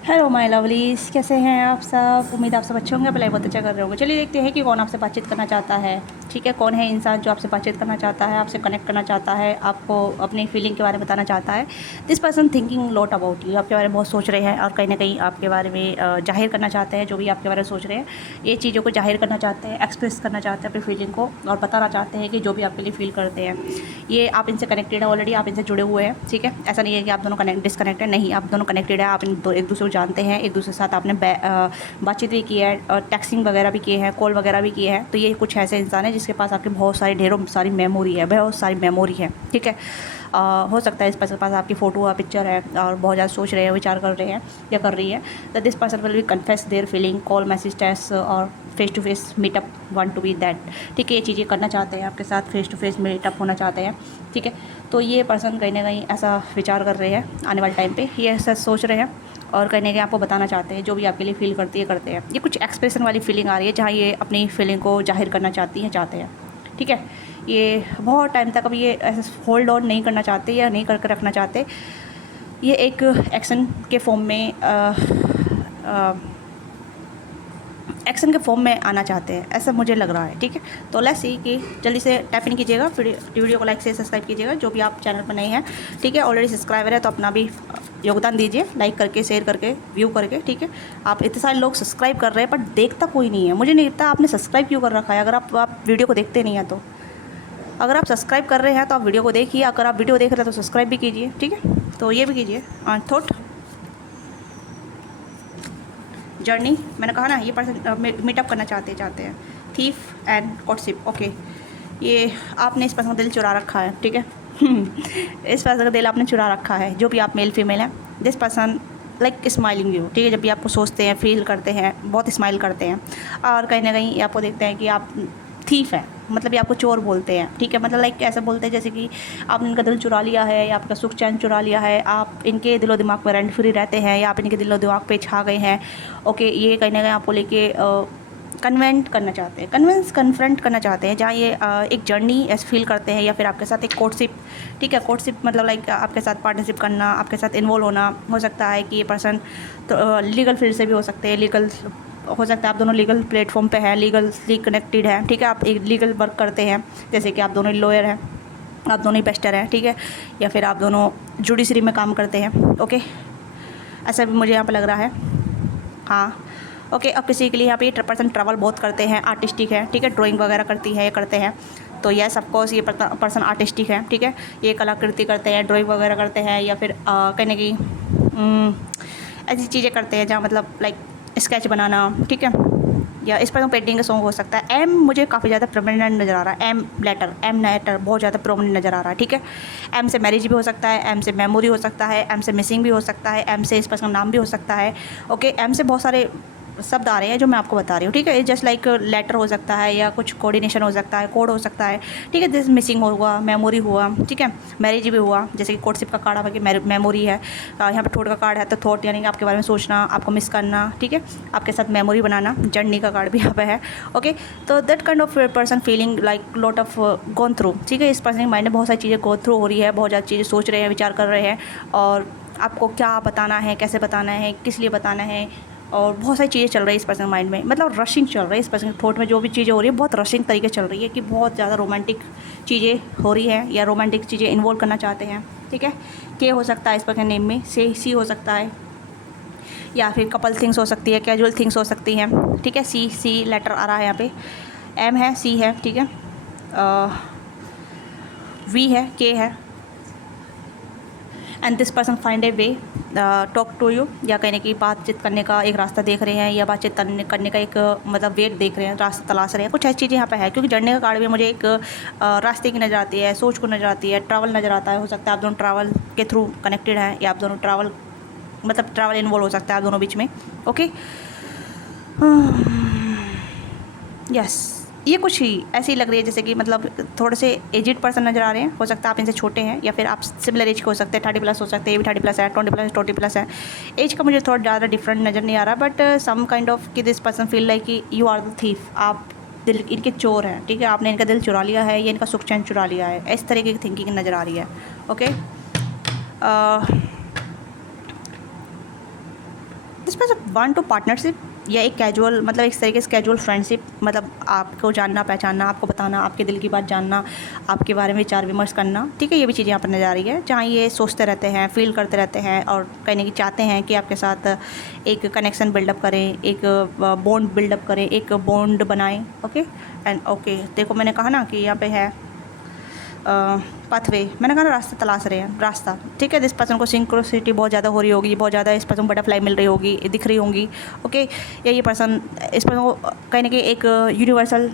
Hello my lovelies, कैसे हैं आप सब। उम्मीद आप सब अच्छे होंगे, पहले बहुत अच्छा कर रहे होंगे। चलिए देखते हैं कि कौन आपसे बातचीत करना चाहता है। ठीक है, कौन है इंसान जो आपसे बातचीत करना चाहता है, आपसे कनेक्ट करना चाहता है, आपको अपनी फीलिंग के बारे में बताना चाहता है। This person thinking lot about you, आपके बारे में बहुत सोच रहे हैं और कहीं ना कहीं आपके बारे में जाहिर करना चाहते हैं। जो भी आपके बारे में सोच रहे हैं, ये चीज़ों को जाहिर करना चाहते हैं, एक्सप्रेस करना चाहते हैं अपनी फीलिंग को, और बताना चाहते हैं कि जो भी आपके लिए फील करते हैं। ये आप इनसे कनेक्टेड है ऑलरेडी, आप इनसे जुड़े हुए हैं। ठीक है, ऐसा नहीं है कि आप दोनों डिस्कनेक्टेड, नहीं, आप दोनों कनेक्टेड है। आप एक दूसरे को जानते हैं, एक दूसरे के साथ आपने बातचीत भी की है और टेक्सिंग वगैरह भी किए हैं, कॉल वगैरह भी किए हैं। तो ये कुछ ऐसे इंसान है जिसके पास आपके बहुत सारी ढेरों सारी मेमोरी है, बहुत सारी मेमोरी है। ठीक है, हो सकता है इस पर्सन के पास आपकी फ़ोटो या पिक्चर है और बहुत ज़्यादा सोच रहे हैं, विचार कर रहे हैं या कर रही है। तो this person will be confess their feeling, call, message, text और face to face meetup, want to be that. ठीक है, ये चीज़ें करना चाहते हैं आपके साथ, फेस टू फेस मीटअप होना चाहते हैं। ठीक है, तो ये पर्सन कहीं ना कहीं ऐसा विचार कर रहे हैं आने वाले टाइम पे, ये ऐसा सोच रहे हैं और कहीं ना कहीं आपको बताना चाहते हैं। जो भी आपके लिए फील करती है करते हैं। ये कुछ एक्सप्रेशन वाली फीलिंग आ रही है जहाँ ये अपनी फीलिंग को जाहिर करना चाहती हैं, चाहते हैं। ठीक है, ये बहुत टाइम तक अब ये ऐसे होल्ड ऑन नहीं करना चाहते या नहीं करके रखना चाहते। ये एक एक्शन के फॉर्म में एक्शन के फॉर्म में आना चाहते हैं, ऐसा मुझे लग रहा है। ठीक है, तो लेट्स सी कि जल्दी से टैप इन कीजिएगा, वीडियो को लाइक से सब्सक्राइब कीजिएगा जो भी आप चैनल पर नए हैं। ठीक है, ऑलरेडी सब्सक्राइबर है तो अपना भी योगदान दीजिए, लाइक करके, शेयर करके, व्यू करके। ठीक है, आप इतने सारे लोग सब्सक्राइब कर रहे हैं पर देखता कोई नहीं है। मुझे नहीं लगता आपने सब्सक्राइब क्यों कर रखा है, अगर आप वीडियो को देखते नहीं हैं तो। अगर आप सब्सक्राइब कर रहे हैं तो आप वीडियो को देखिए, अगर आप वीडियो देख रहे हैं तो सब्सक्राइब भी कीजिए। ठीक है, तो ये भी कीजिए। थॉट जर्नी, मैंने कहा ना, ये पर्सन मीटअप करना चाहते हैं। Thief and courtship, okay. ये आपने इस पर्सन का दिल चुरा रखा है। ठीक है इस पर्सन का दिल आपने चुरा रखा है, जो भी आप मेल फीमेल हैं। This person like smiling you. ठीक है, जब भी आपको सोचते हैं, फील करते हैं, बहुत स्माइल करते हैं और कहीं ना कहीं आपको देखते हैं कि आप थीफ है, मतलब ये आपको चोर बोलते हैं। ठीक है, मतलब लाइक ऐसे बोलते हैं जैसे कि आपने इनका दिल चुरा लिया है या आपका सुख चैन चुरा लिया है, आप इनके दिलो दिमाग में रेंट फ्री रहते हैं या आप इनके दिलो दिमाग पे छा गए हैं। ओके, ये कहीं ना कहीं आपको लेके कन्वेंट करना चाहते हैं, कन्फ्रंट करना चाहते हैं, जहाँ ये एक जर्नी ऐसे फील करते हैं या फिर आपके साथ एक कोर्टशिप। ठीक है, कोर्टशिप मतलब लाइक आपके साथ पार्टनरशिप करना, आपके साथ इन्वॉल्व होना। हो सकता है कि ये पर्सन तो लीगल फील्ड से भी हो सकते हैं, लीगल हो सकता है आप दोनों लीगल प्लेटफॉर्म पे हैं, लीगली कनेक्टेड हैं। ठीक है, आप एक लीगल वर्क करते हैं, जैसे कि आप दोनों लॉयर हैं, आप दोनों ही पेस्टर हैं। ठीक है, या फिर आप दोनों जुडिशरी में काम करते हैं। ओके, ऐसा भी मुझे यहाँ पर लग रहा है। हाँ, ओके। अब किसी के लिए यहाँ पे ये पर्सन ट्रैवल बहुत करते हैं, आर्टिस्टिक है। ठीक है, ड्राइंग वगैरह करती है, ये करते हैं। तो यस ऑफकोर्स ये पर्सन आर्टिस्टिक है। ठीक है, ये कलाकृति करते हैं, ड्राइंग वगैरह करते हैं या फिर कहीं ना कहीं ऐसी चीज़ें करते हैं जहाँ मतलब लाइक स्केच बनाना। ठीक है, या इस पर पेंटिंग का सॉन्ग हो सकता है। एम मुझे काफ़ी ज़्यादा प्रोमिनेंट नज़र आ रहा है, एम लेटर बहुत ज़्यादा प्रोमिनेंट नज़र आ रहा है। ठीक है, एम से मैरिज भी हो सकता है, एम से मेमोरी हो सकता है, एम से मिसिंग भी हो सकता है, एम से इस पर्सन का नाम भी हो सकता है। ओके, एम से बहुत सारे शब्द आ रहे हैं जो मैं आपको बता रही हूँ। ठीक है, जस्ट लाइक लेटर हो सकता है या कुछ कोऑर्डिनेशन हो सकता है, कोड हो सकता है। ठीक है, दिस मिसिंग हुआ, मेमोरी हुआ। ठीक है, मैरिज भी हुआ, जैसे कि कोर्टशिप का कार्ड आपकी मेमोरी है। यहाँ पे थॉट का कार्ड है तो थॉट यानी कि आपके बारे में सोचना, आपको मिस करना। ठीक है, आपके साथ मेमोरी बनाना। जर्नी का कार्ड भी यहाँ पे है। ओके, तो that kind of person feeling like lot of gone through. ठीक है, इस पर्सन के माइंड में बहुत सारी चीज़ें गो थ्रू हो रही है, बहुत ज़्यादा चीज़ें सोच रहे हैं, विचार कर रहे हैं और आपको क्या बताना है, कैसे बताना है, किस लिए बताना है, और बहुत सारी चीज़ें चल रही है इस पर्सन माइंड में। मतलब रशिंग चल रही है इस पर्सन थॉट में, जो भी चीज़ें हो रही है बहुत रशिंग तरीके चल रही है कि बहुत ज़्यादा रोमांटिक चीज़ें हो रही है या रोमांटिक चीज़ें इन्वॉल्व करना चाहते हैं। ठीक है, के हो सकता है इस पर्सन नेम में, से सी हो सकता है या फिर कपल थिंग्स हो सकती है, कैजुअल थिंग्स हो सकती हैं। ठीक है, सी लेटर आ रहा है यहाँ पे, एम है, सी है। ठीक है, वी है, के है। And this person find a way talk to you, या कहने की बातचीत करने का एक रास्ता देख रहे हैं या बातचीत करने का एक मतलब वे देख रहे हैं, रास्ता तलाश रहे हैं। कुछ ऐसी चीज़ें यहाँ पे है, क्योंकि जर्नी का कार्ड भी मुझे एक रास्ते की नज़र आती है, सोच को नज़र आती है, ट्रैवल नज़र आता है। हो सकता है आप दोनों ट्रैवल के थ्रू कनेक्टेड हैं या आप दोनों ट्रैवल मतलब ट्रैवल इन्वॉल्व हो सकता है आप दोनों बीच में। ओके, यस, ये कुछ ही ऐसी लग रही है जैसे कि मतलब थोड़े से एजिड पर्सन नज़र आ रहे हैं। हो सकता है आप इनसे छोटे हैं या फिर आप सिमिलर एज के हो सकते हैं, 30+ हो सकते हैं, ये भी 30+ है, 20+ है। एज का मुझे थोड़ा ज़्यादा डिफरेंट नज़र नहीं आ रहा, बट सम काइंड ऑफ कि दिस पर्सन फील लाइक कि यू आर द थीफ, आप दिल इनके चोर हैं। ठीक है, आपने इनका दिल चुरा लिया है या इनका सुख चैन चुरा लिया है, इस तरीके की थिंकिंग नज़र आ रही है। Okay, this person want to partnership या एक कैजुअल, मतलब इस तरीके से कैजुअल फ्रेंडशिप, मतलब आपको जानना पहचानना, आपको बताना, आपके दिल की बात जानना, आपके बारे में विचार विमर्श करना, ठीक है। ये भी चीज़ें यहाँ पर नज़र आ रही है, जहाँ ये सोचते रहते हैं, फील करते रहते हैं और कहने की चाहते हैं कि आपके साथ एक कनेक्शन बिल्डअप करें, एक बॉन्ड बिल्डअप करें, एक बॉन्ड बनाएं। ओके एंड ओके, देखो मैंने कहा ना कि यहाँ पे है पाथवे, मैंने कहा ना रास्ता तलाश रहे हैं, रास्ता, ठीक है। दिस पर्सन को सिंक्रोसिटी बहुत ज़्यादा हो रही होगी, बहुत ज़्यादा इस पर्सन को बटरफ्लाई मिल रही होगी, दिख रही होंगी। ओके, या ये पर्सन, इस पर्सन को कहने की एक यूनिवर्सल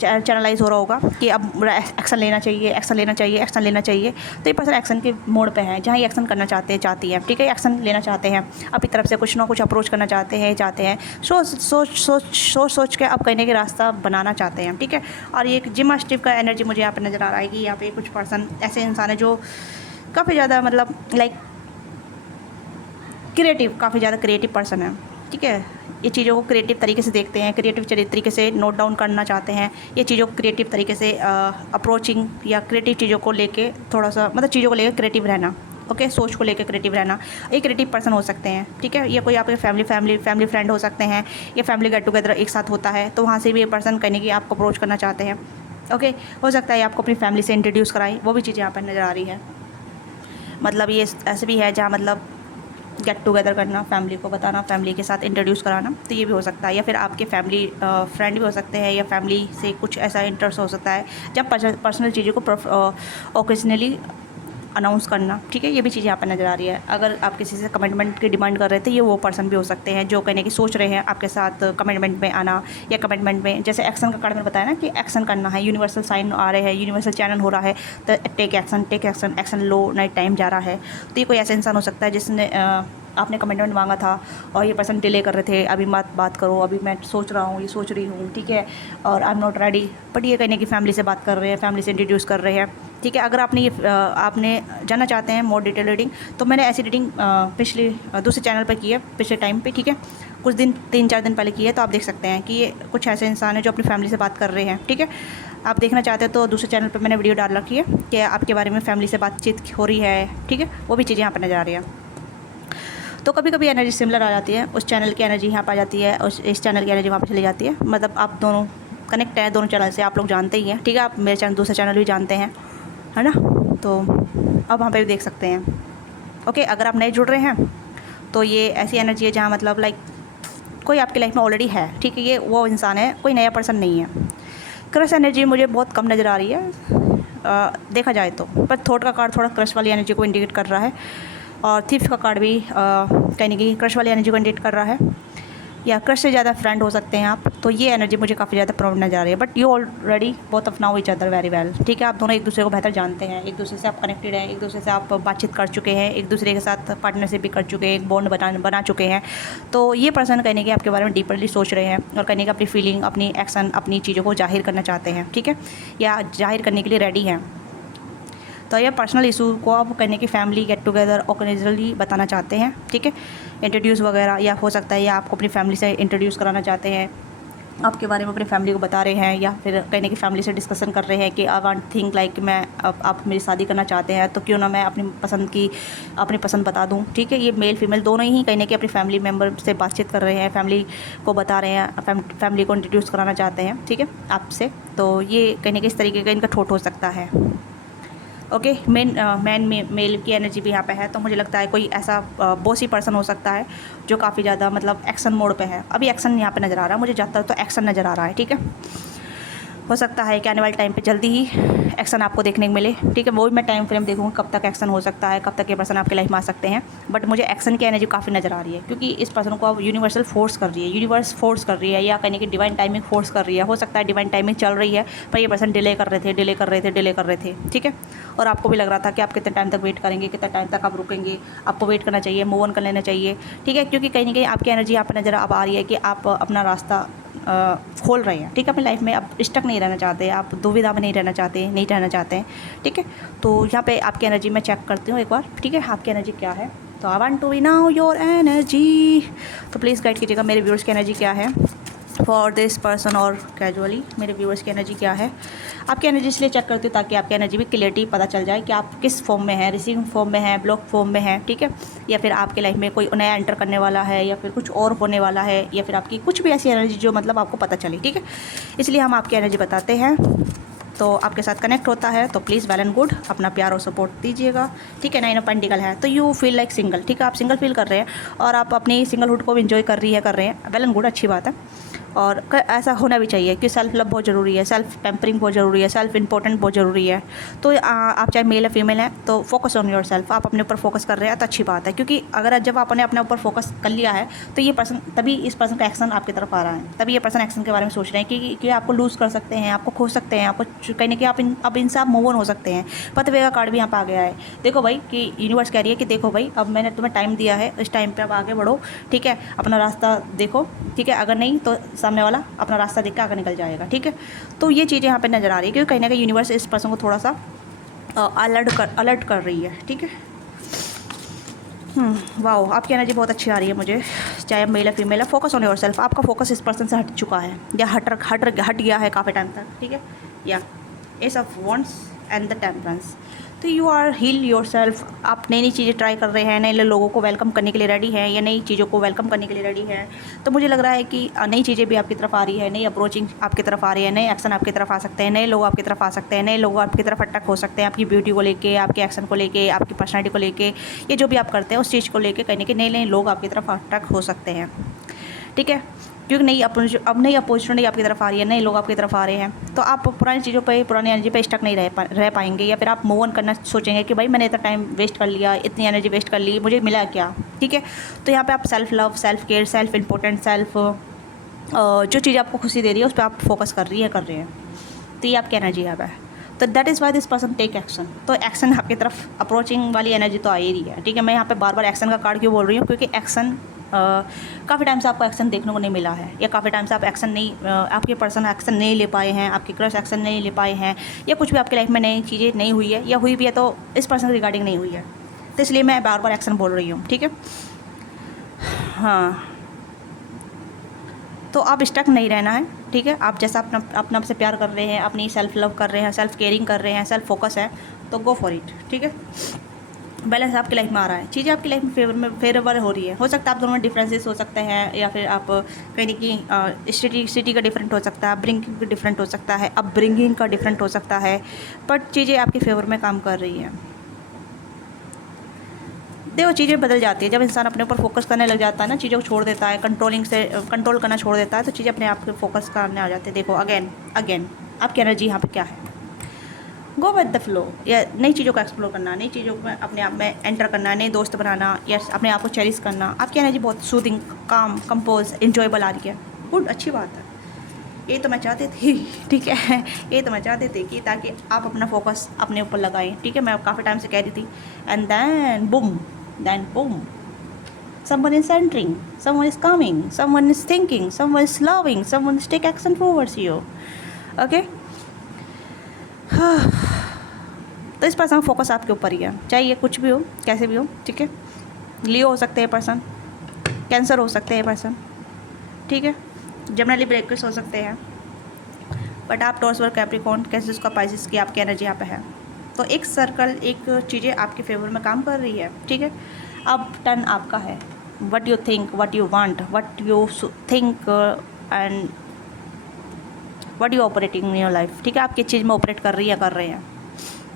चैनलाइज हो रहा होगा कि अब एक्शन लेना चाहिए, एक्शन लेना चाहिए, एक्शन लेना चाहिए। तो ये पर्सन एक्शन के मोड पे है, जहाँ ये एक्शन करना चाहते हैं, चाहती है, ठीक है। एक्शन लेना चाहते हैं, अपनी तरफ से कुछ ना कुछ अप्रोच करना चाहते हैं, सोच के अब कहने के रास्ता बनाना चाहते हैं, ठीक है। और ये एक जिम्नास्टिक का एनर्जी मुझे यहाँ पर नज़र आ रहा है कि यहाँ पे कुछ पर्सन ऐसे इंसान है जो काफ़ी ज़्यादा मतलब लाइक क्रिएटिव, काफ़ी ज़्यादा क्रिएटिव पर्सन है, ठीक है। ये चीज़ों को क्रिएटिव तरीके से देखते हैं, क्रिएटिव तरीके से नोट डाउन करना चाहते हैं, ये चीज़ों को क्रिएटिव तरीके से अप्रोचिंग या क्रिएटिव चीज़ों को लेके थोड़ा सा मतलब चीज़ों को लेकर क्रिएटिव रहना। ओके, सोच को लेकर क्रिएटिव रहना। एक क्रिएटिव पर्सन हो सकते हैं, ठीक है। ये कोई आपके फैमिली फ्रेंड हो सकते हैं, या फैमिली गेट टुगेदर एक साथ होता है तो वहाँ से भी ये पर्सन कहने की आपको अप्रोच करना चाहते हैं। ओके, हो सकता है आपको अपनी फैमिली से इंट्रोड्यूस कराएं, वो भी चीज़ें यहाँ पर नज़र आ रही है। मतलब ये ऐसे भी है जहाँ मतलब गेट टुगेदर करना, फैमिली को बताना, फैमिली के साथ इंट्रोड्यूस कराना, तो ये भी हो सकता है। या फिर आपके फैमिली फ्रेंड भी हो सकते हैं, या फैमिली से कुछ ऐसा इंटरेस्ट हो सकता है जब पर्सनल चीज़ों को ओकेजनली अनाउंस करना, ठीक है। ये भी चीज़ यहाँ पर नज़र आ रही है। अगर आप किसी से कमिटमेंट की डिमांड कर रहे थे, ये वो पर्सन भी हो सकते हैं जो कहने की सोच रहे हैं आपके साथ कमिटमेंट में आना, या कमिटमेंट में जैसे एक्शन का कार्ड मैंने बताया ना कि एक्शन करना है, यूनिवर्सल साइन आ रहे हैं, यूनिवर्सल चैनल हो रहा है, तो टेक एक्शन, एक्शन लो, नाइट टाइम जा रहा है। तो ये कोई ऐसा इंसान हो सकता है जिसने आपने कमिटमेंट मांगा था और ये पर्सन डिले कर रहे थे, अभी बात करो, अभी मैं सोच रहा हूँ, ये सोच रही हूँ, ठीक है, और I am not ready, but ये कहने की फैमिली से बात कर रहे हैं, फैमिली से इंट्रोड्यूस कर रहे हैं, ठीक है। अगर आपने ये आपने जानना चाहते हैं मोर डिटेल रीडिंग, तो मैंने ऐसी रीडिंग पिछले दूसरे चैनल पर की है, पिछले टाइम पे, ठीक है, कुछ दिन 3-4 दिन पहले की है। तो आप देख सकते हैं कि ये कुछ ऐसे इंसान है जो अपनी फैमिली से बात कर रहे हैं, ठीक है। आप देखना चाहते हैं तो दूसरे चैनल पर मैंने वीडियो डाल रखी है कि आपके बारे में फैमिली से बातचीत हो रही है, ठीक है, वो भी चीज़ें यहाँ पर नज़र आ रही है। तो कभी कभी एनर्जी सिमिलर आ जाती है, उस चैनल की एनर्जी यहाँ पर आ जाती है, उस इस चैनल की एनर्जी वहाँ पर चली जाती है। मतलब आप दोनों कनेक्ट हैं, दोनों चैनल से, आप लोग जानते ही हैं, ठीक है। आप मेरे चैनल दूसरे चैनल भी जानते हैं, है ना। तो अब वहाँ पे भी देख सकते हैं। ओके, अगर आप नए जुड़ रहे हैं तो ये ऐसी एनर्जी है जहाँ मतलब लाइक कोई आपकी लाइफ में ऑलरेडी है, ठीक है। ये वो इंसान है, कोई नया पर्सन नहीं है। क्रश एनर्जी मुझे बहुत कम नज़र आ रही है देखा जाए तो, पर थॉट का कार्ड थोड़ा क्रश वाली एनर्जी को इंडिकेट कर रहा है, और थीफ का कार्ड भी कहने की क्रश वाली एनर्जी को इंडिकेट कर रहा है, या क्रश से ज़्यादा फ्रेंड हो सकते हैं आप। तो ये एनर्जी मुझे काफ़ी ज़्यादा प्रॉब्लम नजर आ रही है, but you already both of now each other very well, ठीक है। आप दोनों एक दूसरे को बेहतर जानते हैं, एक दूसरे से आप कनेक्टेड हैं, एक दूसरे से आप बातचीत कर चुके हैं, एक दूसरे के साथ पार्टनरशिप भी कर चुके हैं, एक बॉन्ड बना चुके हैं। तो ये पर्सन कहने की आपके बारे में डीपरली सोच रहे हैं, और कहने की अपनी फीलिंग, अपनी एक्शन, अपनी चीज़ों को जाहिर करना चाहते हैं, ठीक है, या जाहिर करने के लिए रेडी हैं। तो ये पर्सनल इशू को आप कहने की फैमिली गेट टुगेदर ओकेजनली बताना चाहते हैं, ठीक है, इंट्रोड्यूस वगैरह, या हो सकता है या आपको अपनी फैमिली से इंट्रोड्यूस कराना चाहते हैं, आपके बारे में अपनी फैमिली को बता रहे हैं, या फिर कहने की फैमिली से डिस्कशन कर रहे हैं कि आई वांट थिंक लाइक मैं आप मेरी शादी करना चाहते हैं, तो क्यों ना मैं अपनी पसंद बता दूं, ठीक है। ये मेल फीमेल दोनों ही कहने की अपनी फैमिली मेम्बर से बातचीत कर रहे हैं, फैमिली को बता रहे हैं, फैमिली को इंट्रोड्यूस कराना चाहते हैं, ठीक है, आपसे। तो ये कहने के इस तरीके का इनका ठोट हो सकता है। ओके, मेल की एनर्जी भी यहाँ पे है, तो मुझे लगता है कोई ऐसा बॉसी पर्सन हो सकता है जो काफ़ी ज़्यादा मतलब एक्शन मोड पे है। अभी एक्शन यहाँ पे नज़र आ रहा है, मुझे ज़्यादातर तो एक्शन नज़र आ रहा है, ठीक है। हो सकता है कि आने वाले टाइम पे जल्दी ही एक्शन आपको देखने को मिले, ठीक है। वो भी मैं टाइम फ्रेम देखूँगा कब तक एक्शन हो सकता है, कब तक ये पर्सन आपकी लाइफ में आ सकते हैं, बट मुझे एक्शन की एनर्जी काफ़ी नज़र आ रही है, क्योंकि इस पर्सन को अब यूनिवर्सल फोर्स कर रही है, यूनिवर्स फोर्स कर रही है, या कहने की डिवाइन टाइमिंग फोर्स कर रही है। हो सकता है डिवाइन टाइमिंग चल रही है, पर ये पर्सन डिले कर रहे थे, ठीक है। और आपको भी लग रहा था कि आप कितने टाइम तक वेट करेंगे, कितने टाइम तक आप रुकेंगे, आपको वेट करना चाहिए, मूव ऑन कर लेना चाहिए, ठीक है। क्योंकि कहीं ना कहीं आपकी एनर्जी यहाँ पर नज़र अब आ रही है कि आप अपना रास्ता खोल रहे हैं, ठीक है। अपनी लाइफ में अब स्टक नहीं रहना चाहते, आप दुविधा में नहीं रहना चाहते हैं, ठीक है। तो यहाँ पे आपकी एनर्जी मैं चेक करती हूँ एक बार, ठीक है, आपकी एनर्जी क्या है। तो I want to we now your energy, तो प्लीज़ गाइड कीजिएगा मेरे व्यूअर्स की एनर्जी क्या है फॉर दिस पर्सन और कैजुअली मेरे व्यूअर्स की एनर्जी क्या है। आपकी एनर्जी इसलिए चेक करती हूँ ताकि आपकी एनर्जी भी क्लियरिटी पता चल जाए कि आप किस फॉर्म में हैं, रिसीविंग फॉर्म में हैं, ब्लॉक फॉर्म में हैं, ठीक है, या फिर आपके लाइफ में कोई नया एंटर करने वाला है, या फिर कुछ और होने वाला है, या फिर आपकी कुछ भी ऐसी एनर्जी जो मतलब आपको पता चले, ठीक है। इसलिए हम आपकी एनर्जी बताते हैं। तो आपके साथ कनेक्ट होता है तो प्लीज़ वेल एंड गुड, अपना प्यार और सपोर्ट दीजिएगा, ठीक है। 9 ऑफ पेंटिकल है तो यू फील लाइक सिंगल, ठीक है, आप सिंगल फील कर रहे हैं और आप अपनी सिंगलहुड को भी इंजॉय कर रहे हैं, वेल एंड गुड, अच्छी बात है। और ऐसा होना भी चाहिए कि सेल्फ लव बहुत ज़रूरी है, सेल्फ पैम्परिंग बहुत ज़रूरी है, सेल्फ इंपॉर्टेंट बहुत ज़रूरी है। तो आप चाहे मेल या फीमेल हैं तो फोकस ऑन योर सेल्फ, आप अपने ऊपर फोकस कर रहे हैं तो अच्छी बात है, क्योंकि अगर जब आपने अपने ऊपर फोकस कर लिया है तो ये पर्सन, तभी इस पर्सन का एक्शन आपकी तरफ आ रहा है, तभी ये पर्सन एक्शन के बारे में सोच रहे हैं कि आपको लूज़ कर सकते हैं, आपको खो सकते हैं, आपको कहीं ना कहीं अब इनसे आप मूव ऑन हो सकते हैं। पतवे का कार्ड भी यहाँ पर आ गया है। देखो भाई कि यूनिवर्स कह रही है कि देखो भाई अब मैंने तुम्हें टाइम दिया है, इस टाइम पर आप आगे बढ़ो, ठीक है, अपना रास्ता देखो, ठीक है, अगर नहीं तो सामने वाला अपना रास्ता देख के आगे निकल जाएगा, ठीक है। तो ये चीज़ें यहाँ पे नज़र आ रही है क्योंकि कहीं ना कहीं यूनिवर्स इस पर्सन को थोड़ा सा अलर्ट कर रही है, ठीक है। वाओ, आपकी एनर्जी बहुत अच्छी आ रही है मुझे, चाहे मेल या फीमेल है। फोकस ऑन योर सेल्फ, आपका फोकस इस पर्सन से हट चुका है या हट गया है काफ़ी टाइम तक, ठीक है। या ace of wands and the temperance, तो you are heal your self, आप नई नई चीज़ें ट्राई कर रहे हैं, नए लोगों को वेलकम करने के लिए रेडी हैं या नई चीज़ों को वेलकम करने के लिए रेडी हैं। तो मुझे लग रहा है कि नई चीज़ें भी आपकी तरफ आ रही है, नई अप्रोचिंग आपकी तरफ आ रही है, नए एक्शन आपकी तरफ आ सकते हैं, नए लोग आपकी तरफ आ सकते हैं, नए लोग आपकी तरफ अट्रैक्ट हो सकते हैं, आपकी ब्यूटी को लेके, आपके एक्शन को लेके, आपकी पर्सनैलिटी को लेके, ये जो भी आप करते हैं उस चीज़ को लेके कहीं ना कहीं नए नए लोग आपकी तरफ अट्रैक्ट हो सकते हैं, ठीक है। क्योंकि अब नई अपॉर्चुनिटी आपकी तरफ आ रही है, नए लोग आपकी तरफ आ रहे हैं, तो आप पुरानी चीज़ों पे, पुरानी एनर्जी पे स्टक नहीं रह पाएंगे, या फिर आप मूव ऑन करना सोचेंगे कि भाई मैंने इतना टाइम वेस्ट कर लिया, इतनी एनर्जी वेस्ट कर ली, मुझे मिला क्या, ठीक है। तो यहाँ पे आप self love, self care, self important, जो चीज़ आपको खुशी दे रही है उस पर आप फोकस कर रहे हैं। तो ये आपकी एनर्जी यहाँ है। तो that is why this person take action, तो एक्शन आपकी तरफ अप्रोचिंग वाली एनर्जी तो आ ही रही है, ठीक है। मैं यहाँ पे बार बार एक्शन का कार्ड क्यों बोल रही हूँ, क्योंकि एक्शन काफ़ी टाइम से आपको एक्शन देखने को नहीं मिला है, या काफ़ी टाइम से आप एक्शन नहीं, आपके पर्सन एक्शन नहीं ले पाए हैं, आपके क्रश एक्शन नहीं ले पाए हैं, या कुछ भी आपकी लाइफ में नई चीज़ें नहीं हुई है, या हुई भी है तो इस पर्सन रिगार्डिंग नहीं हुई है, तो इसलिए मैं बार बार एक्शन बोल रही हूँ, ठीक है। हाँ, तो आप स्टक नहीं रहना है, ठीक है। आप जैसा अपना से प्यार कर रहे हैं, अपनी सेल्फ लव कर रहे हैं, सेल्फ केयरिंग कर रहे हैं, सेल्फ फोकस है, तो गो फॉर इट, ठीक है। बैलेंस आपकी लाइफ में आ रहा है, चीज़ें आपकी लाइफ में फेवरेबल हो रही है। हो सकता है आप दोनों में डिफरेंसेस हो सकते हैं, या फिर आप कहीं ना कहीं सिटी का डिफरेंट हो सकता है, अपब्रिंगिंग का डिफरेंट हो सकता है, अपब्रिंगिंग का डिफरेंट हो सकता है, बट चीज़ें आपके फेवर में काम कर रही हैं। देखो चीज़ें बदल जाती है जब इंसान अपने ऊपर फोकस करने लग जाता है ना, चीज़ों को छोड़ देता है, कंट्रोल करना छोड़ देता है, तो चीज़ें अपने आप पे फोकस करने आ जाती है। देखो अगेन आपकी एनर्जी यहाँ पे क्या है, गो विद द फ्लो, या नई चीज़ों को एक्सप्लोर करना, नई चीज़ों को अपने आप में एंटर करना, नए दोस्त बनाना, या अपने आप को चेरिश करना। आपकी एनर्जी बहुत सूदिंग, काम, कंपोज, इन्जॉयबल आ रही है, गुड, अच्छी बात है। ये तो मैं चाहती थी, ठीक है, ये तो मैं चाहती थी कि ताकि आप अपना फोकस अपने ऊपर लगाएं, ठीक है। मैं काफ़ी टाइम से कह रही थी, and then boom, someone is entering, someone is coming, someone is thinking, someone is loving, someone is take action towards you, okay। तो इस पर्सन का फोकस आपके ऊपर ही है, चाहे ये कुछ भी हो, कैसे भी हो, ठीक है। लियो हो सकते हैं पर्सन, कैंसर हो सकते हैं पर्सन, ठीक है, जेमिनी ब्रेकर्स हो सकते हैं, बट आप टॉरस वर कैप्रिकॉर्न, कैंसर का पाइसेस की आपकी एनर्जी यहाँ पे है। तो एक सर्कल, एक चीज़ें आपके फेवर में काम कर रही है, ठीक है। अब टर्न आपका है, what you think, what you want, what you think and what you operating in your life, ठीक है। आप किस चीज़ में ऑपरेट कर रही है, कर रहे हैं,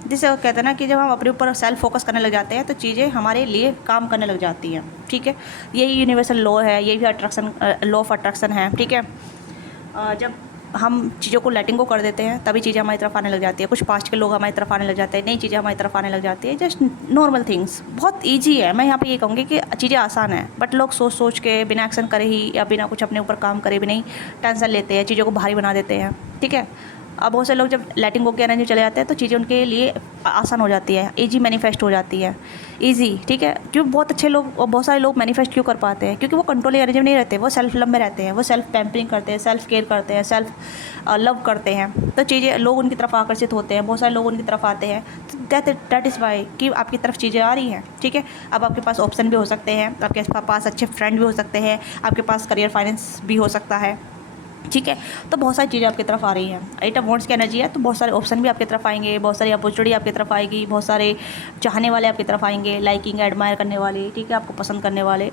जिसे वो कहते हैं ना कि जब हम अपने ऊपर सेल्फ फोकस करने लग जाते हैं तो चीज़ें हमारे लिए काम करने लग जाती हैं, ठीक है। यही यूनिवर्सल लॉ है, यही अट्रैक्शन, लॉ ऑफ अट्रैक्शन है, ठीक है। जब हम चीज़ों को लेटिंग को कर देते हैं तभी चीज़ें हमारी तरफ आने लग जाती है। कुछ पास्ट के लोग हमारी तरफ आने लग जाते हैं, नई चीज़ें हमारी तरफ आने लग जाती है, जस्ट नॉर्मल थिंग्स, बहुत ईजी है। मैं यहाँ पे ये कहूँगी कि चीज़ें आसान है, बट लोग सोच सोच के बिना एक्शन करे ही, या बिना कुछ अपने ऊपर काम करे भी नहीं, टेंशन लेते हैं, चीज़ों को भारी बना देते हैं, ठीक है। अब बहुत से लोग जब लेटिंग गो के एनर्जी चले जाते हैं तो चीज़ें उनके लिए आसान हो जाती है, ईजी मैनिफेस्ट हो जाती है, ईजी, ठीक है। क्यों बहुत अच्छे लोग और बहुत सारे लोग मैनिफेस्ट क्यों कर पाते हैं, क्योंकि वो कंट्रोल एनर्जी में नहीं रहते, वो सेल्फ लव में रहते हैं, वो सेल्फ पैम्परिंग करते हैं, सेल्फ केयर करते हैं, सेल्फ लव करते हैं, तो चीज़ें लोग उनकी तरफ आकर्षित होते हैं, बहुत सारे लोग उनकी तरफ आते हैं। तो दैट इज़ वाई कि आपकी तरफ चीज़ें आ रही हैं, ठीक है। अब आपके पास ऑप्शन भी हो सकते हैं, आपके पास अच्छे फ्रेंड भी हो सकते हैं, आपके पास करियर फाइनेंस भी हो सकता है, ठीक है। तो बहुत सारी चीज़ें आपकी तरफ आ रही हैं। 8 ऑफ वॉन्ड्स की एनर्जी है, तो बहुत सारे ऑप्शन भी आपकी तरफ आएंगे, बहुत सारी अपॉर्चुनिटी आपकी तरफ आएगी, बहुत सारे चाहने वाले आपकी तरफ आएंगे, लाइकिंग एडमायर करने वाले, ठीक है, आपको पसंद करने वाले।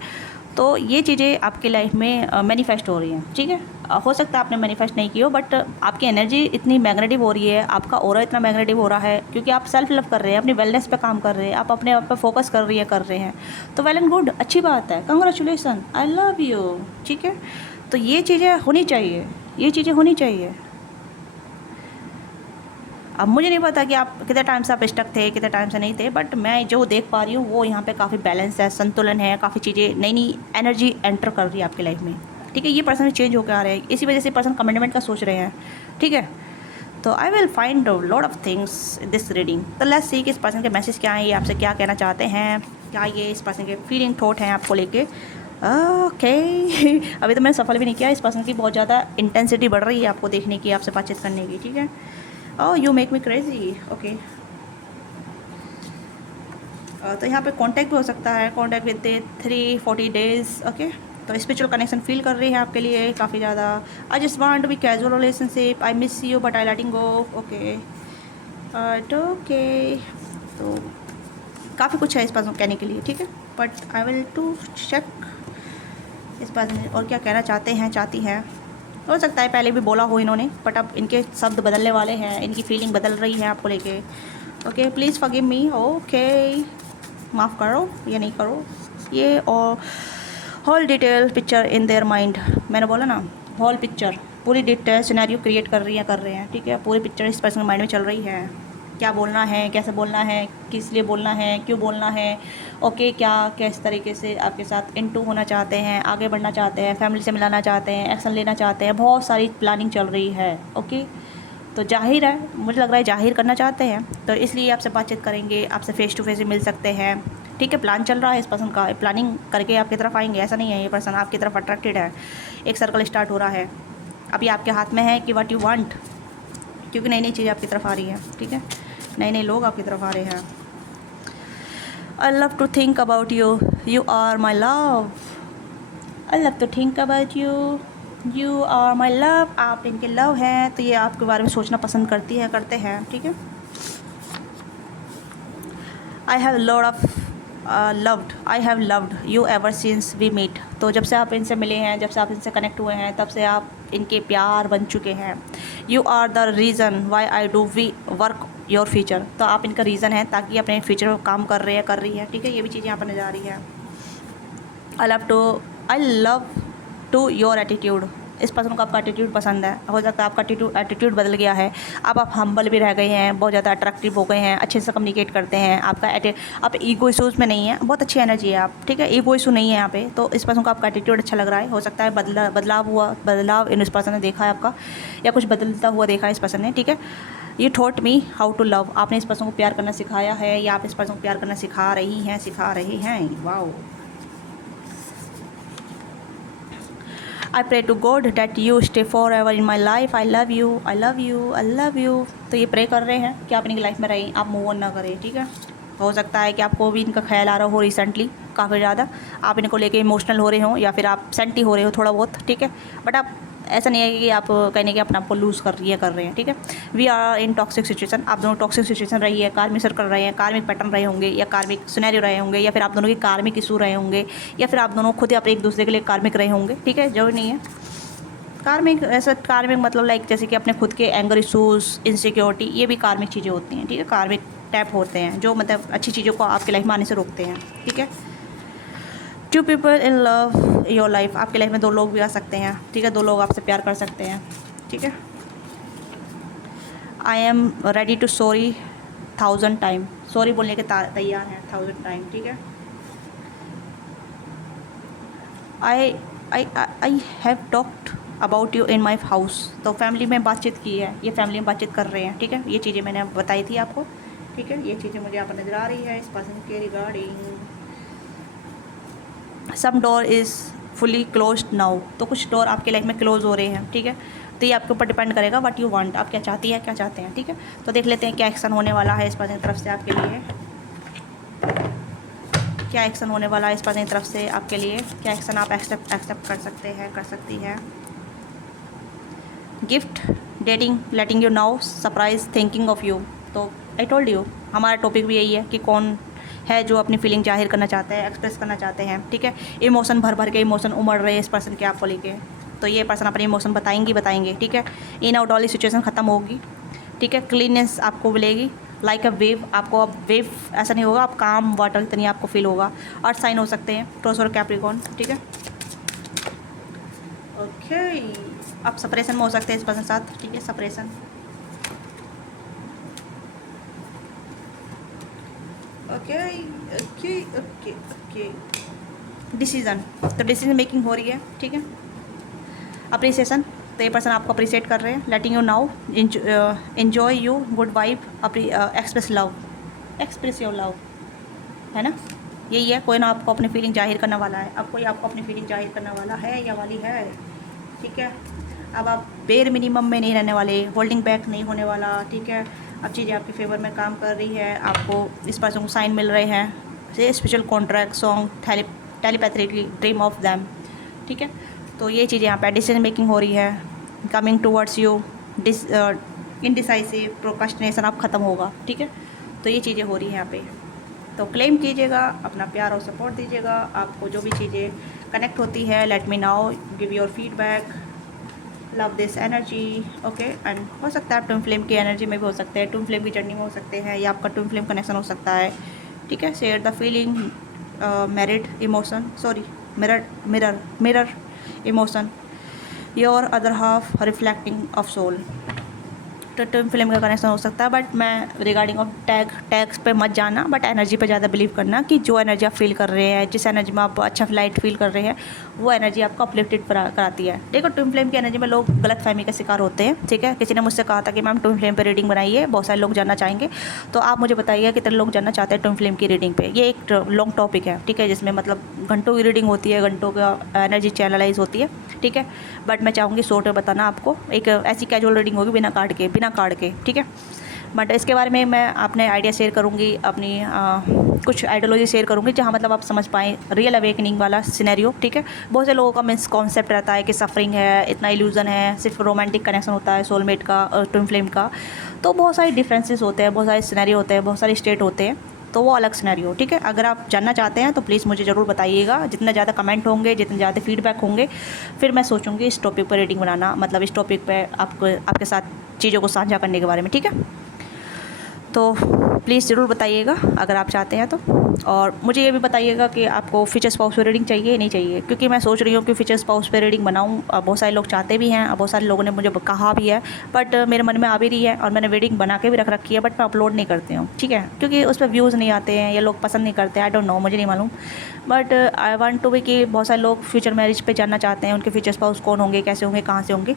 तो ये चीज़ें आपकी लाइफ में मैनिफेस्ट हो रही हैं, ठीक है। हो सकता है आपने मैनिफेस्ट नहीं की हो, बट आपकी एनर्जी इतनी मैग्नेटिव हो रही है, आपका ऑरा इतना मैग्नेटिव हो रहा है, क्योंकि आप सेल्फ लव कर रहे हैं, अपनी वेलनेस पे काम कर रहे हैं, आप अपने आप पे फोकस कर रहे हैं। तो वेल एंड गुड, अच्छी बात है, कंग्रेचुलेसन, आई लव यू, ठीक है। तो ये चीज़ें होनी चाहिए, ये चीज़ें होनी चाहिए। अब मुझे नहीं पता कि आप कितने टाइम से आप स्टक थे, कितने टाइम से नहीं थे, बट मैं जो देख पा रही हूँ वो यहाँ पे काफ़ी बैलेंस है, संतुलन है, काफ़ी चीज़ें नई नई एनर्जी एंटर कर रही है आपकी लाइफ में, ठीक है। ये पर्सन चेंज होकर आ रहे हैं, इसी वजह से पर्सन कमिटमेंट का सोच रहे हैं, ठीक है। तो I will find lot of things this reading. तो लेट्स सी कि इस पर्सन के मैसेज क्या है, ये आपसे क्या कहना चाहते हैं, क्या ये इस पर्सन के फीलिंग थॉट हैं आपको लेके। ओके अभी तो मैंने सफल भी नहीं किया, इस पर्सन की बहुत ज़्यादा इंटेंसिटी बढ़ रही है आपको देखने की, आपसे बातचीत करने की, ठीक है। Oh you make me crazy, okay. तो यहाँ पे कांटेक्ट भी हो सकता है, कांटेक्ट विद 340 डेज, ओके। तो स्पिरिचुअल कनेक्शन फील कर रही है आपके लिए काफ़ी ज़्यादा। I just want to be casual relationship, I miss you but I letting go, okay okay. तो काफ़ी कुछ है इस पास कहने के लिए, ठीक है, but I will to check इस पास और क्या कहना चाहते हैं, चाहती हैं। हो सकता है पहले भी बोला हो इन्होंने, बट अब इनके शब्द बदलने वाले हैं, इनकी फीलिंग बदल रही है आपको लेके। Okay please forgive me, okay माफ़ करो या नहीं करो ये। और whole detail picture in their mind, मैंने बोला ना, होल पिक्चर, पूरी डिटेल सिनेरियो क्रिएट कर रहे हैं, ठीक है। पूरी पिक्चर इस पर्सन के माइंड में चल रही है, क्या बोलना है, कैसे बोलना है, किस लिए बोलना है, क्यों बोलना है, ओके क्या किस तरीके से आपके साथ इनटू होना चाहते हैं, आगे बढ़ना चाहते हैं, फैमिली से मिलाना चाहते हैं, एक्शन लेना चाहते हैं, बहुत सारी प्लानिंग चल रही है, ओके। तो जाहिर है, मुझे लग रहा है जाहिर करना चाहते हैं, तो इसलिए आपसे बातचीत करेंगे, आपसे फेस टू फेस मिल सकते हैं, ठीक है। प्लान चल रहा है इस पर्सन का, प्लानिंग करके आपकी तरफ आएंगे, ऐसा नहीं है ये पर्सन आपकी तरफ अट्रैक्टेड है, एक सर्कल स्टार्ट हो रहा है। अभी आपके हाथ में है कि व्हाट यू वांट, क्योंकि नई नई चीज़ें आपकी तरफ आ रही है, ठीक है, नए नए लोग आपकी तरफ आ रहे हैं। I love to think about you, you are my love, I love to think about you, you are my love, आप इनके लव हैं, तो ये आपके बारे में सोचना पसंद करती है, करते हैं, ठीक है। I have lot of loved, I have loved you ever since we meet. तो जब से आप इनसे मिले हैं, जब से आप इनसे कनेक्ट हुए हैं, तब से आप इनके प्यार बन चुके हैं। You are the reason why I do we work your future. तो आप इनका रीज़न है ताकि अपने फ्यूचर में काम कर रहे हैं, कर रही है, ठीक है। ये भी चीज़ यहाँ पर नजर आ रही है। I love to your attitude, इस पर्सन को आपका एटीट्यूड पसंद है, हो सकता है आपका एटीट्यूड बदल गया है, अब आप हम्बल भी रह गए हैं, बहुत ज़्यादा अट्रैक्टिव हो गए हैं, अच्छे से कम्युनिकेट करते हैं, आपका आप ईगो इशूज़ में नहीं है, बहुत अच्छी एनर्जी है आप, ठीक है, ईगो इशू नहीं है यहाँ पे। तो इस पर्सन को आपका एटीट्यूड अच्छा लग रहा है, हो सकता है बदलाव इन इस पर्सन ने देखा है आपका, या कुछ बदलता हुआ देखा है इस पर्सन ने, ठीक है। You taught me how to love, आपने इस पर्सन को प्यार करना सिखाया है, या आप इस पर्सन को प्यार करना सिखा रही हैं, wow. I pray to God that you stay forever in my life, I love you, I love you, I love you. तो ये प्रे कर रहे हैं कि आप इनकी लाइफ में रहें, आप मूव ऑन ना करें, ठीक है। हो सकता है कि आपको भी इनका ख्याल आ रहा हो रिसेंटली काफ़ी ज़्यादा, आप इनको लेके इमोशनल हो रहे हो, या फिर आप सेंटी हो रहे हो थोड़ा बहुत, ठीक है। बट आप ऐसा नहीं है कि आप कहने कि अपने आप को लूज़ कर रहे हैं, ठीक है। We are in toxic situation, आप दोनों टॉक्सिक सिचुएशन रही है, कार्मिक सर्कल रहे हैं, कार्मिक पैटर्न रहे होंगे, या कार्मिक सिनेरियो रहे होंगे, या फिर आप दोनों की कार्मिक इशू रहे होंगे, या फिर आप दोनों खुद ही आप एक दूसरे के लिए कार्मिक रहे होंगे, ठीक है। जरूरी नहीं है कार्मिक, ऐसा कार्मिक मतलब लाइक जैसे कि अपने खुद के एंगर इशूज़, इनसिक्योरिटी, ये भी कार्मिक चीज़ें होती हैं, ठीक है। कार्मिक टैप होते हैं जो मतलब अच्छी चीज़ों को आपकी लाइफ में आने से रोकते हैं, ठीक है। Two people in love your life, आपकी लाइफ में दो लोग भी आ सकते हैं, ठीक है, दो लोग आपसे प्यार कर सकते हैं, ठीक है। I am ready to sorry 1000 time, sorry बोलने के तैयार हैं 1000 टाइम, ठीक है। I have talked about you in my house, तो फैमिली में बातचीत की है, ये फैमिली में बातचीत कर रहे हैं, ठीक है। ये चीज़ें मैंने बताई थी आपको, ठीक है। ये चीज़ें मुझे यहाँ पर नज़र आ रही है इस पर्सन के regarding. Some door is fully close now, तो कुछ डोर आपके लाइफ में क्लोज हो रहे हैं, ठीक है। तो ये आपके ऊपर डिपेंड करेगा व्हाट यू वांट, आप क्या चाहती है, क्या चाहते हैं, ठीक है। तो देख लेते हैं क्या एक्शन होने वाला है इस पर्सन की तरफ से आपके लिए, क्या एक्शन होने वाला है इस पर्सन की तरफ से आपके लिए, क्या एक्शन आप एक्सेप्ट कर सकते हैं, कर सकती है। Gift, dating, letting you now, surprise, thinking of you. तो आई टोल्ड यू हमारा टॉपिक भी यही है कि कौन है जो अपनी फीलिंग जाहिर करना चाहते हैं, एक्सप्रेस करना चाहते हैं, ठीक है। इमोशन भर भर के इमोशन उमड़ रहे हैं इस पर्सन के आपको लेके, तो ये पर्सन अपने इमोशन बताएंगे, ठीक है। इन आउट वाली सिचुएशन ख़त्म होगी, ठीक है। क्लीननेस आपको मिलेगी, लाइक अ वेव। आपको अब वेव ऐसा नहीं होगा, आप काम वाटर इतनी आपको फील होगा। अर्थ साइन हो सकते हैं, टॉरस और कैप्रिकॉर्न, ठीक है। ओके, आप सेपरेशन में हो सकते हैं इस पर्सन के साथ, ठीक है, separation. Okay okay okay okay, decision, तो डिसीजन मेकिंग हो रही है, ठीक है। अप्रिसिएशन, तो ये पर्सन आपको अप्रिशिएट कर रहे हैं। Letting you now, enjoy you, good vibe, express love, express your love, है ना। यही है, कोई ना आपको अपनी फीलिंग जाहिर करने वाला है, अब कोई आपको अपनी फीलिंग जाहिर करने वाला है या वाली है, ठीक है। अब आप बेर मिनिमम में नहीं रहने वाले, होल्डिंग बैक नहीं होने वाला, ठीक है। अब चीज़ें आपके फेवर में काम कर रही है, आपको इस पर्सन को साइन मिल रहे हैं, से special contract, song, telepathy, dream of them, ठीक है। तो ये चीज़ें यहाँ पे डिसीजन मेकिंग हो रही है, coming towards you, indecisive, procrastination अब ख़त्म होगा, ठीक है। तो ये चीज़ें हो रही हैं यहाँ पे, तो क्लेम कीजिएगा, अपना प्यार और सपोर्ट दीजिएगा। आपको जो भी चीज़ें कनेक्ट होती है, let me now, give your feedback, love this energy, okay. And हो सकता है आप ट्विन फ्लेम की एनर्जी में भी हो सकते हैं, ट्विन फ्लेम की जर्नी में हो सकते हैं, या आपका ट्विन फ्लेम कनेक्शन हो सकता है, ठीक है। Share the feeling, married emotion, sorry, mirror emotion, your other half reflecting of soul. तो ट्विन फ्लेम का कनेक्शन हो सकता है, बट मैं रिगार्डिंग ऑफ टैग्स पे मत जाना, बट एनर्जी पे ज़्यादा बिलीव करना कि जो एनर्जी आप फील कर रहे हैं, जिस एनर्जी में आप अच्छा लाइट फील कर रहे हैं, वो एनर्जी आपको अपलिफ्टेड कराती है। देखो, ट्विन फ्लेम की एनर्जी में लोग गलत फहमी का शिकार होते हैं, ठीक है। किसी ने मुझसे कहा था कि मैम ट्विन फ्लेम पर रीडिंग बनाइए, बहुत सारे लोग जानना चाहेंगे, तो आप मुझे बताइए कितने लोग जानना चाहते हैं ट्विन फ्लेम की रीडिंग पे। ये एक लॉन्ग टॉपिक है, ठीक है, जिसमें मतलब घंटों की रीडिंग होती है, घंटों का एनर्जी चैनलाइज होती है, ठीक है। बट मैं चाहूँगी शॉर्ट में बताना आपको, एक ऐसी कैजुअल रीडिंग होगी बिना कार्ड के, ठीक है। बट इसके बारे में मैं अपने आइडिया शेयर करूँगी, अपनी कुछ आइडियोलॉजी शेयर करूँगी, जहाँ मतलब आप समझ पाएँ रियल अवेकनिंग वाला सिनेरियो, ठीक है। बहुत से लोगों का मिस कॉन्सेप्ट रहता है कि सफरिंग है, इतना इल्यूज़न है, सिर्फ रोमांटिक कनेक्शन होता है सोलमेट का और ट्विन फ्लेम का। तो बहुत सारे डिफरेंसेस होते हैं, बहुत सारे सिनेरियो होते हैं, बहुत सारे स्टेट होते हैं, तो वो अलग सिनेरियो, ठीक है। अगर आप जानना चाहते हैं तो प्लीज़ मुझे ज़रूर बताइएगा। जितने ज़्यादा कमेंट होंगे, जितने ज़्यादा फीडबैक होंगे, फिर मैं सोचूंगी इस टॉपिक पर रीडिंग बनाना, मतलब इस टॉपिक पे आपके साथ चीज़ों को साझा करने के बारे में, ठीक है। तो प्लीज़ ज़रूर बताइएगा अगर आप चाहते हैं तो। और मुझे ये भी बताइएगा कि आपको फीचर स्पाउस पे रीडिंग चाहिए नहीं चाहिए, क्योंकि मैं सोच रही हूँ कि फीचर स्पाउस पे रीडिंग बनाऊँ। बहुत सारे लोग चाहते भी हैं और बहुत सारे लोगों ने मुझे कहा भी है, बट मेरे मन में आ भी रही है और मैंने रीडिंग बना के भी रख रखी है, बट मैं अपलोड नहीं करती हूँ, ठीक है, क्योंकि उस पर व्यूज़ नहीं आते हैं या लोग पसंद नहीं करते, आई डोंट नो, मुझे नहीं मालूम। But I want to be कि बहुत सारे लोग फ्यूचर मैरिज पे जानना चाहते हैं, उनके फीचर स्पाउस कौन होंगे, कैसे होंगे, कहाँ से होंगे।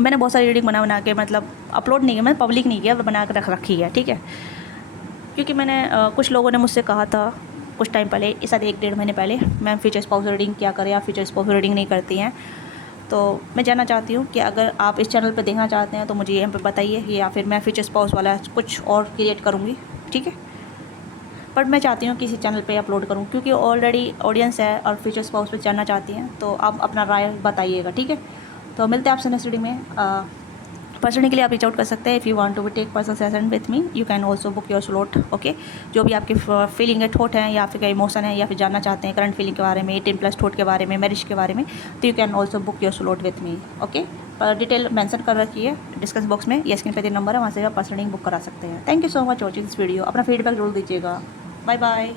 मैंने बहुत सारी रीडिंग बना के मतलब अपलोड नहीं किया, मैंने पब्लिक नहीं किया, बना के रख रखी है, ठीक है। क्योंकि मैंने कुछ लोगों ने मुझसे कहा था कुछ टाइम पहले, इस शायद 1-1.5 महीने पहले, मैम फीचर स्पाउस रीडिंग क्या करें, आप फीचर स्पाउस रीडिंग नहीं करती हैं। तो मैं जानना चाहती हूँ कि अगर आप इस चैनल पर देखना चाहते हैं तो मुझे यहाँ पे बताइए, या फिर मैं फीचर स्पाउस वाला कुछ और क्रिएट करूँगी, ठीक है। बट मैं चाहती हूँ कि इसी चैनल पे अपलोड करूँ, क्योंकि ऑलरेडी ऑडियंस है और फीचर स्पाउस पे जानना चाहती हैं, तो आप अपना राय बताइएगा, ठीक है। तो मिलते हैं आपसे नेक्स्ट रीडिंग में। पर्सनली के लिए आप रीच आउट कर सकते हैं। If you want to take personal session with me, you can also book your slot, okay. जो भी आपकी फीलिंग है, थॉट है, या फिर इमोशन है, या फिर जानना चाहते हैं करंट फीलिंग के बारे में, 18+ थॉट के बारे में, मैरिज के बारे में, तो you can also book your slot with me, okay. Detail mention कर रखी है डिस्कस बॉक्स में, या स्क्रीन पे नंबर है, वहाँ से आप पर्सनली बुक करा सकते हैं। Thank you so much watching this video. अपना फीडबैक जरूर दीजिएगा। Bye bye.